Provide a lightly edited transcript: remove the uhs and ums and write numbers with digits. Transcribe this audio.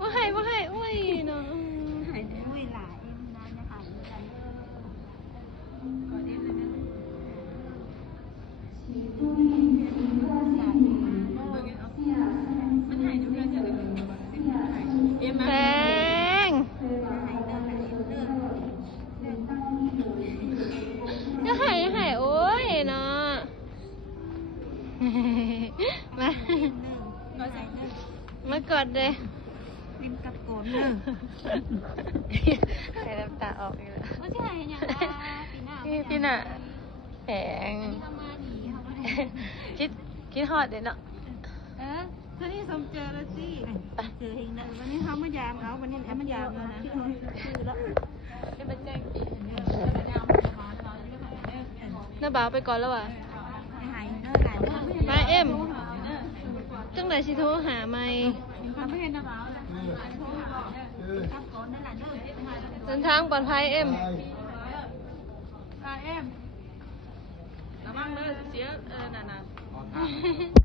ว่าให้โอ้ยเนาะหายอุ้ยหลายเอ็มนะจะหายใจก่อนเอ็มเลยนะมันหายทุกเรื่องเลยเอ็ม แพงก็ให้โอ้ยเนาะมากดเลยริมกับโกนหนึ่งใส่น้ำตาออกอีกแล้วไม่ใช่ยังพี่น่ะแพงคิดฮอดเด้เนาะเธอนี่สมเจอแล้วสิเจอเองนะวันนี้เขามายามเอาวันนี้แอมมายามแล้วนะคือแล้วจะไปแจ้งกี่น้าบ่าวไปก่อนแล้วว่ะมาเอ็มจังไหนสิโทรหาไม่เดินทางปลอดภัยเอ็มระวังเลยเสียน่ะ